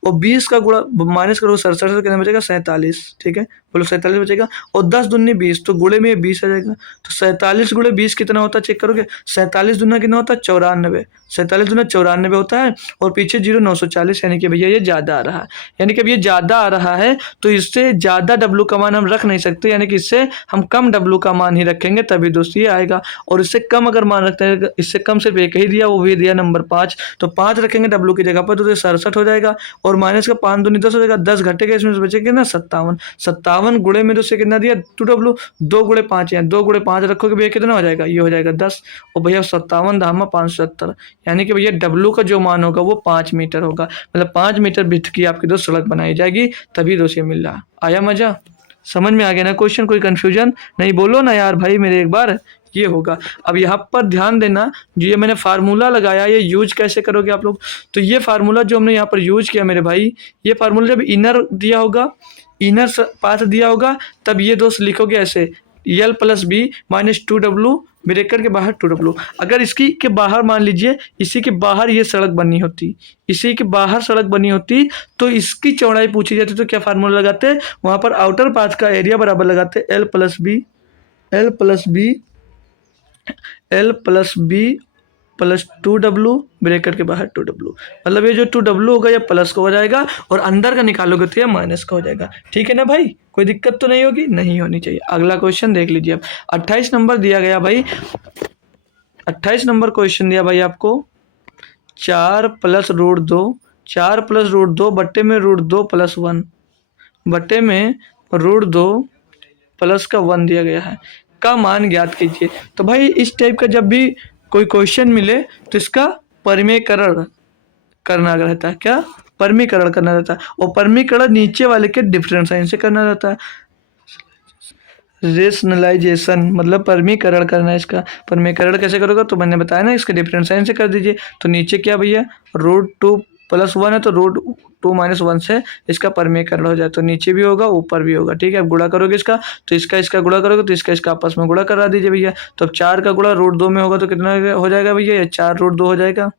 और 20 का गुणा माइनस करो 67 से कितना बचेगा, 47, ठीक है। बोलो 47 बचेगा, और 10 दूनी 20, तो गुणे में 20 आ जाएगा, तो 47 गुणे 20 कितना होता है चेक करोगे, 47 दूना कितना होता है 94, 47 दूना 94 होता है, और पीछे 0 940, यानी कि भैया ये ज़्यादा आ रहा है। यानी कि अब ये ज़्यादा आ रहा है, तो इससे ज़्यादा W का मान हम रख नहीं सकते, यानी कि इससे हम कम W का मान ही रखेंगे, तभी दोस्तों ये आएगा। और इससे कम अगर मान रखते हैं, इससे कम सिर्फ एक ही दिया, वो भी दिया नंबर 5, तो 5 रखेंगे W की जगह पर, तो 67 हो जाएगा, और माइनस का 5 दूनी 10 हो जाएगा, 10 घटेगा, इसमें से बचेगा ना 57, 57 गुणे में दोस्तों कितना दिया 2W, 2 गुणे 5 है, 2 गुणे 5 रखोगे भैया कितना हो जाएगा, ये हो जाएगा 10, और भैया 57 धामा 570, यानी कि भैया W का जो मान होगा वो 5 मीटर होगा, मतलब 5 मीटर विड्थ की आपकी दोस्त सड़क बनाई जाएगी, तभी दोस्त ये मिल रहा। आया मजा, समझ में आ गया ना क्वेश्चन, कोई कंफ्यूजन नहीं, बोलो ना यार भाई मेरे एक बार, ये होगा। अब यहाँ पर ध्यान देना, जो ये मैंने फार्मूला लगाया ये यूज कैसे करोगे आप लोग, तो ये फार्मूला जो हमने यहाँ पर यूज किया मेरे भाई, ये फार्मूला जब इनर दिया होगा, इनर पाथ दिया होगा, तब ये दोस्त लिखोगे ऐसे, L+B माइनस 2W ब्रेकेट के बाहर 2W। अगर इसकी के बाहर मान लीजिए इसी के बाहर ये सड़क बनी होती, इसी के बाहर सड़क बनी होती, तो इसकी चौड़ाई पूछी जाती, तो क्या फार्मूला लगाते हैं वहाँ पर, आउटर पाथ का एरिया बराबर लगाते हैं L+B प्लस 2W ब्रेकेट के बाहर 2W, मतलब ये जो 2W होगा ये प्लस का हो जाएगा, और अंदर का निकालोगे तो ये माइनस का हो जाएगा, ठीक है ना भाई, कोई दिक्कत तो नहीं होगी, नहीं होनी चाहिए। अगला क्वेश्चन देख लीजिए, अब 28 नंबर दिया गया भाई, 28 नंबर क्वेश्चन दिया भाई आपको, 4 + √2, 4 + √2 बट्टे में √2 + 1, बट्टे में √2 प्लस का 1 दिया गया है, का मान ज्ञात कीजिए। तो भाई इस टाइप का जब भी कोई क्वेश्चन मिले तो इसका परिमेयकरण करना रहता है, क्या परमीकरण करना रहता है, और परमीकरण नीचे वाले के डिफरेंट साइन से करना रहता है। रेशनलाइजेशन मतलब परमीकरण करना है। इसका परमीकरण कैसे करोगे, तो मैंने बताया ना, इसके डिफरेंट साइन से कर दीजिए। तो नीचे क्या भैया √2 + 1 है, तो √2 - 1 से इसका परमीकरण हो जाए, तो नीचे भी होगा ऊपर भी होगा। ठीक है, अब गुणा करोगे इसका, तो इसका गुणा करोगे तो इसका आपस में गुणा करा दीजिए भैया। तो अब 4 का गुणा √2 में होगा तो कितना हो जाएगा भैया, ये 4 √2 हो जाएगा।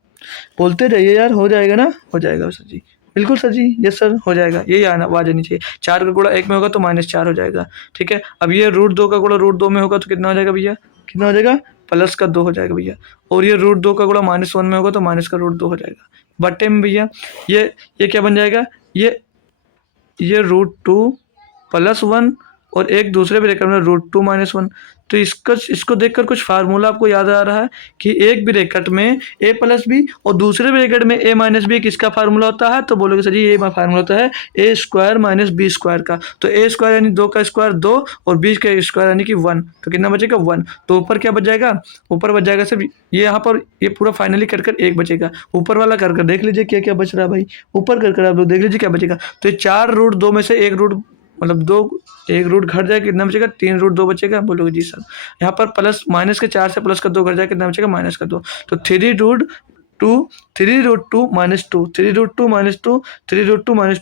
बोलते जाइए यार, हो जाएगा ना, हो जाएगा सर जी, बिल्कुल सर जी, यस सर, हो जाएगा, यही आवाज आनी चाहिए। 4 का गुणा 1 में होगा तो -4 हो जाएगा। ठीक है, अब ये √2 का गुणा √2 में होगा तो कितना हो जाएगा भैया, कितना हो जाएगा, +2 हो जाएगा भैया। और ये √2 का गुणा -1 में होगा तो -√2 हो जाएगा। बटे में भैया ये क्या बन जाएगा, ये √2 + 1 और एक दूसरे ब्रैकेट में √2 - 1। तो इसको देखकर कुछ फार्मूला आपको याद आ रहा है कि एक ब्रैकेट में a + b और दूसरे ब्रैकेट में a - b किसका फार्मूला होता है, तो बोलोगे सर जी ये फार्मूला होता है a² - b² का। तो a² यानी 2 का स्क्वायर 2 और b का स्क्वायर यानी कि 1, तो कितना बचेगा 1। तो ऊपर क्या बच जाएगा, ऊपर बच जाएगा सर ये, यहाँ पर ये पूरा फाइनली कर 1 बचेगा। ऊपर वाला कर देख लीजिए क्या क्या बच रहा है भाई, ऊपर कर आप लोग देख लीजिए क्या बचेगा। तो ये 4 √2 में से 1 रूट मतलब 2, 1 रूट घट जाए कितना बचेगा, 3 √2 बचेगा। बोलोगे जी सर। यहाँ पर प्लस माइनस के 4 से प्लस का 2 घट जाए कितना बचेगा, -2। तो 3√2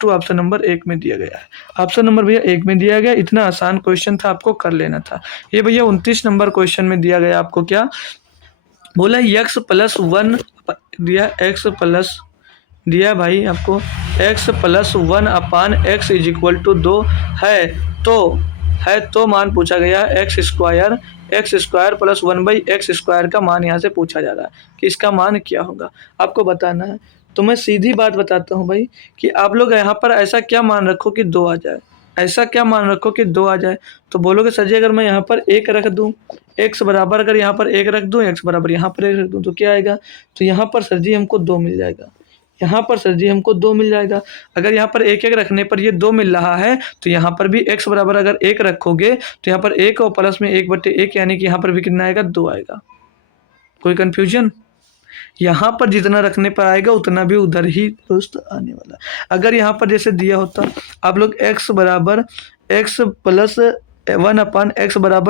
ऑप्शन नंबर 1 में दिया गया है। ऑप्शन नंबर भैया 1 में दिया गया। इतना आसान क्वेश्चन था, आपको कर लेना था। ये भैया 29 नंबर क्वेश्चन में दिया गया आपको, क्या बोला, x+1 दिया, दिया भाई आपको x+1/x = 2 है, तो मान पूछा गया x² + 1/x² का मान यहाँ से पूछा जा रहा है कि इसका मान क्या होगा, आपको बताना है। तो मैं सीधी बात बताता हूँ भाई कि आप लोग यहाँ पर ऐसा क्या मान रखो कि 2 आ जाए, ऐसा क्या मान रखो कि 2 आ जाए। तो बोलोगे सर जी अगर मैं यहाँ पर 1 रख दूँ, x बराबर अगर यहाँ पर 1 रख दूँ, x बराबर यहाँ पर 1 रख दूँ तो क्या आएगा, तो यहाँ पर सर जी हमको 2 मिल जाएगा, यहाँ पर सर जी हमको 2 मिल जाएगा। अगर यहाँ पर 1 रखने पर ये 2 मिल रहा है, तो यहाँ पर भी x बराबर अगर 1 रखोगे तो यहाँ पर 1 और प्लस में 1/1 यानी कि यहाँ पर भी कितना आएगा, 2 आएगा। कोई कन्फ्यूजन, यहाँ पर जितना रखने पर आएगा उतना भी उधर ही दोस्त आने वाला। अगर यहाँ पर जैसे दिया होता आप लोग x +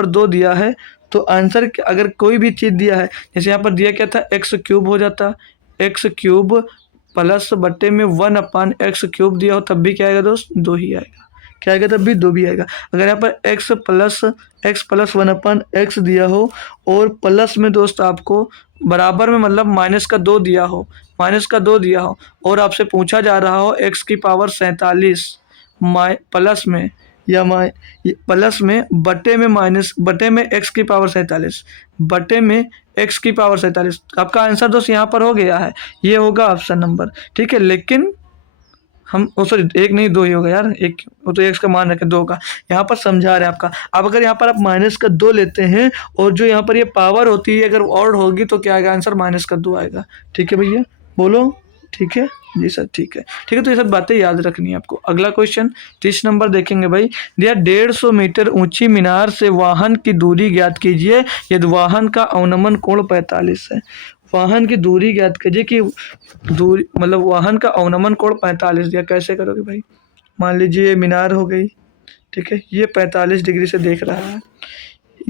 2 दिया है, तो आंसर अगर कोई भी चीज़ दिया है, जैसे यहाँ पर दिया क्या था, x³ हो जाता, x³ प्लस बट्टे में 1/x³ दिया हो तब भी क्या आएगा दोस्त, 2 ही आएगा। क्या आएगा, तब भी 2 भी आएगा। अगर यहाँ पर x + 1/x दिया हो और प्लस में दोस्त आपको बराबर में मतलब -2 दिया हो, और आपसे पूछा जा रहा हो x⁻47 प्लस में या प्लस में बटे में x⁻47 बटे में x⁻47, आपका आंसर दोस्त यहाँ पर हो गया है, ये होगा ऑप्शन नंबर। ठीक है, लेकिन हम सॉरी 1 नहीं 2 ही होगा यार, एक वो तो x का मान रखे 2 का, यहाँ पर समझा रहे हैं आपका। अब अगर यहाँ पर आप -2 लेते हैं और जो यहाँ पर ये पावर होती है अगर ऑड होगी तो क्या आएगा आंसर, -2 आएगा। ठीक है भैया, बोलो ठीक है जी सर, ठीक है। तो ये सब बातें याद रखनी है आपको। अगला क्वेश्चन 30 नंबर देखेंगे भाई, दिया 150 मीटर ऊंची मीनार से वाहन की दूरी ज्ञात कीजिए यदि वाहन का अवनमन कोण 45 है। वाहन की दूरी ज्ञात कीजिए कि दूरी मतलब वाहन का अवनमन कोण 45 दिया, कैसे करोगे भाई। मान लीजिए ये मीनार हो गई, ठीक है, ये 45 डिग्री से देख रहा है,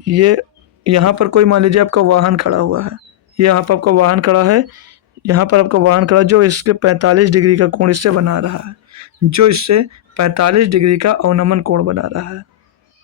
ये यहाँ पर कोई मान लीजिए आपका वाहन खड़ा हुआ है, यहाँ पर आपका वाहन खड़ा है, यहाँ पर आपका वाहन खड़ा जो इसके 45 डिग्री का कोण इससे बना रहा है, जो इससे 45 डिग्री का अवनमन कोण बना रहा है।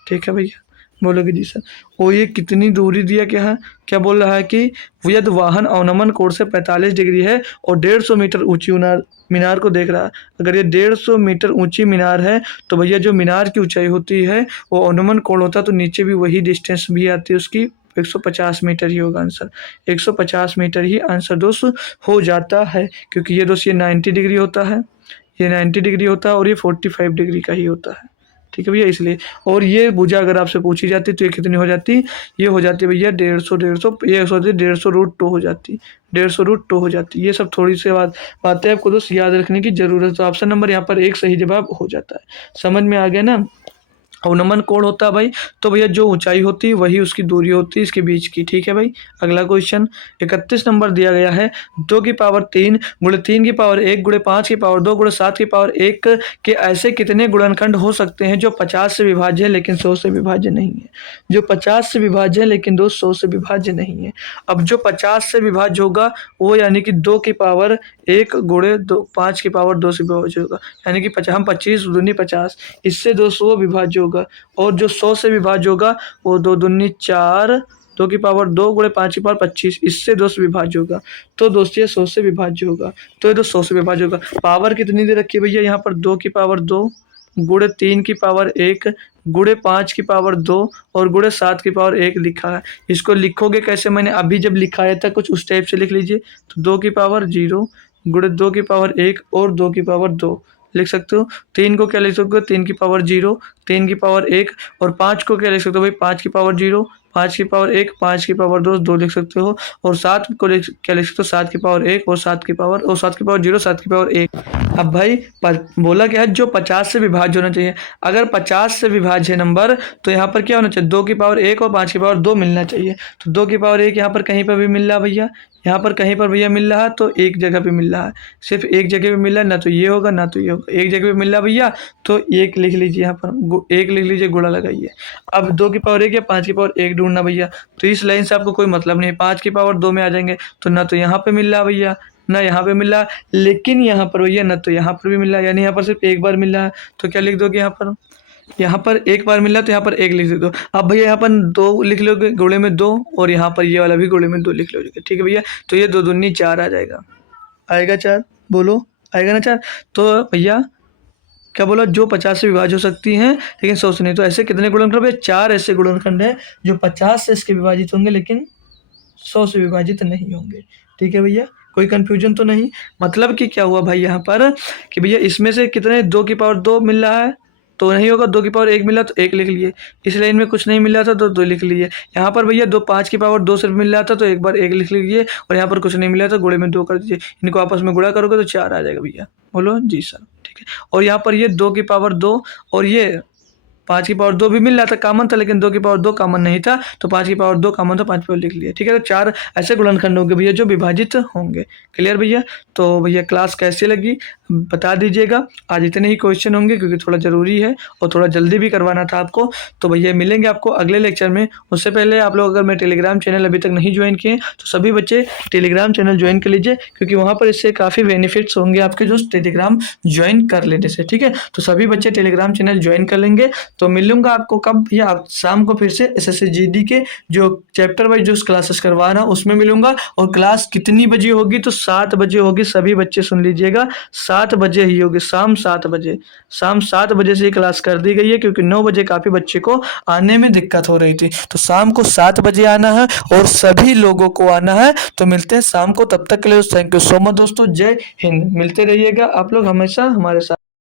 ठीक है भैया, बोलोगे जी सर। और ये कितनी दूरी दिया, क्या है, क्या बोल रहा है कि यदि वाहन अवनमन कोण से 45 डिग्री है और 150 मीटर ऊंची मीनार को देख रहा है। अगर ये 150 मीटर ऊंची मीनार है तो भैया जो मीनार की ऊंचाई होती है वो अवनमन कोण होता है, तो नीचे भी वही डिस्टेंस भी आती है उसकी, 150 मीटर ही होगा आंसर, 150 मीटर ही आंसर दोस्त हो जाता है। क्योंकि ये दोस्त ये 90 डिग्री होता है, ये 90 डिग्री होता है और ये 45 डिग्री का ही होता है। ठीक है भैया, इसलिए। और ये भुजा अगर आपसे पूछी जाती तो ये कितनी हो जाती, ये हो जाती भैया 150 ये 150 √2 हो जाती, 150 √2 हो जाती। ये सब थोड़ी सी बातें आपको दोस्त याद रखने की जरूरत है। तो ऑप्शन नंबर यहाँ पर 1 सही जवाब हो जाता है। समझ में आ गया ना। अनुमान कोण होता है भाई, तो भैया जो ऊंचाई होती है वही उसकी दूरी होती है इसके बीच की। ठीक है भाई। अगला क्वेश्चन 31 नंबर दिया गया है, 2 की पावर 3 गुणे 3 की पावर 1 गुणे 5 की पावर 2 गुणे 7 की पावर 1 के ऐसे कितने गुणनखंड हो सकते हैं जो 50 से विभाज्य है लेकिन 100 से विभाज्य नहीं है। जो 50 से विभाज्य है लेकिन 100 से विभाज्य नहीं है। अब जो 50 से विभाज्य होगा वो यानी कि 2 की पावर 1 गुणे 5 की पावर 2 से विभाज्य होगा, यानी कि हम 25 दूनी 50, इससे 200 विभाज्य होगा। और जो 100 से विभाज्य होगा वो 2 दूनी 4, 2 की पावर 2 गुणे 5 की पावर 25, इससे 2 से विभाज्य होगा। तो दोस्तों ये 100 से विभाज्य होगा, तो ये तो 100 से विभाज्य होगा। पावर कितनी दे रखी है भैया यहाँ पर, 2 की पावर 2 गुणे 3 की पावर 1 गुणे 5 की पावर 2 और गुणे 7 की पावर 1 लिखा है। इसको लिखोगे कैसे, मैंने अभी जब लिखाया था कुछ उस टाइप से लिख लीजिए। तो 2 की पावर 0 गुणे 2 की पावर 1 और 2 की पावर 2 लिख सकते हो। 3 को क्या लिख सकते हो, 3 की पावर 0, 3 की पावर 1 और 5 को क्या लिख सकते हो भाई, 5 की पावर 0, 5 की पावर 1, 5 की पावर 2 लिख सकते हो। और 7 को क्या लिख सकते हो, 7 की पावर 1 और 7 की पावर 0, 7 की पावर 1। अब भाई बोला क्या है, जो 50 से विभाज्य होना चाहिए। अगर 50 से विभाज्य नंबर तो यहाँ पर क्या होना चाहिए, 2 की पावर 1 और 5 की पावर 2 मिलना चाहिए। तो 2 की पावर 1 यहाँ पर कहीं पर भी मिल रहा है भैया, यहाँ पर कहीं पर भैया मिल रहा है, तो एक जगह पे मिल रहा है, सिर्फ एक जगह पे मिल रहा है, ना तो ये होगा ना तो ये होगा, एक जगह पे मिल रहा है भैया, तो एक लिख लीजिए यहाँ पर, एक लिख लीजिए, गुणा लगाइए। अब 2 की पावर 1 या 5 की पावर 1 ढूंढना भैया, तो इस लाइन से आपको कोई मतलब नहीं है, 5 की पावर 2 में आ जाएंगे, तो ना तो यहाँ पे मिल रहा भैया ना यहाँ पे मिल रहा, लेकिन यहाँ पर भैया ना तो यहाँ पर भी मिल रहा, यानी यहाँ पर सिर्फ एक बार मिल रहा है, तो क्या लिख दोगे यहाँ पर एक बार मिल रहा है, तो यहाँ पर एक लिख दो। अब भैया यहाँ पर 2 लिख लोगे गोले में 2, और यहाँ पर ये वाला भी गोले में 2 लिख लोगे। ठीक है भैया, तो ये 2 दूनी 4 आ जाएगा, आएगा 4, बोलो आएगा ना 4। तो भैया क्या बोला, जो 50 से विभाज्य हो सकती हैं लेकिन 100 से नहीं। तो ऐसे कितने गुणनखंड भैया, 4 ऐसे गुणनखंड है जो 50 से इसके विभाजित होंगे लेकिन 100 से विभाजित नहीं होंगे। ठीक है भैया, कोई कंफ्यूजन तो नहीं। मतलब कि क्या हुआ भाई यहाँ पर कि भैया इसमें से कितने, 2 की पावर 2 मिल रहा है तो नहीं होगा, 2 की पावर 1 मिला तो 1 लिख लिए, इस लाइन में कुछ नहीं मिल रहा था तो 2 लिख लिए। यहाँ पर भैया 5 की पावर 2 सिर्फ मिल रहा था तो एक बार 1 लिख लीजिए, और यहाँ पर कुछ नहीं मिला था, गुणे में 2 कर दीजिए, इनको आपस में गुणा करोगे तो 4 आ जाएगा भैया। बोलो जी सर। ठीक है, और यहाँ पर ये 2 की पावर 2 और ये 5 की पावर 2 भी मिल रहा था, कॉमन था, लेकिन 2 की पावर 2 कॉमन नहीं था, तो 5 की पावर 2 कॉमन था, 5 की पावर लिख लिया। ठीक है, तो 4 ऐसे गुणनखंड होंगे भैया जो विभाजित होंगे। क्लियर भैया। तो भैया क्लास कैसी लगी बता दीजिएगा। आज इतने ही क्वेश्चन होंगे क्योंकि थोड़ा ज़रूरी है और थोड़ा जल्दी भी करवाना था आपको। तो भैया मिलेंगे आपको अगले लेक्चर में। उससे पहले आप लोग अगर मेरे टेलीग्राम चैनल अभी तक नहीं ज्वाइन किए तो सभी बच्चे टेलीग्राम चैनल ज्वाइन कर लीजिए, क्योंकि वहाँ पर इससे काफ़ी बेनिफिट्स होंगे आपके जो टेलीग्राम ज्वाइन कर लेने से। ठीक है, तो सभी बच्चे टेलीग्राम चैनल ज्वाइन कर लेंगे। तो मिलूंगा आपको कब भैया, आप शाम को फिर से एसएससी जीडी के जो चैप्टर वाइज जो क्लासेस करवा रहा हूँ उसमें मिलूंगा। और क्लास कितनी बजे होगी, तो 7 बजे होगी। सभी बच्चे सुन लीजिएगा, 7 बजे ही होगी, शाम 7 बजे। शाम 7 बजे से ये क्लास कर दी गई है क्योंकि 9 बजे काफ़ी बच्चे को आने में दिक्कत हो रही थी। तो शाम को 7 बजे आना है और सभी लोगों को आना है। तो मिलते हैं शाम को, तब तक के लिए थैंक यू सो मच दोस्तों। जय हिंद। मिलते रहिएगा आप लोग हमेशा हमारे साथ।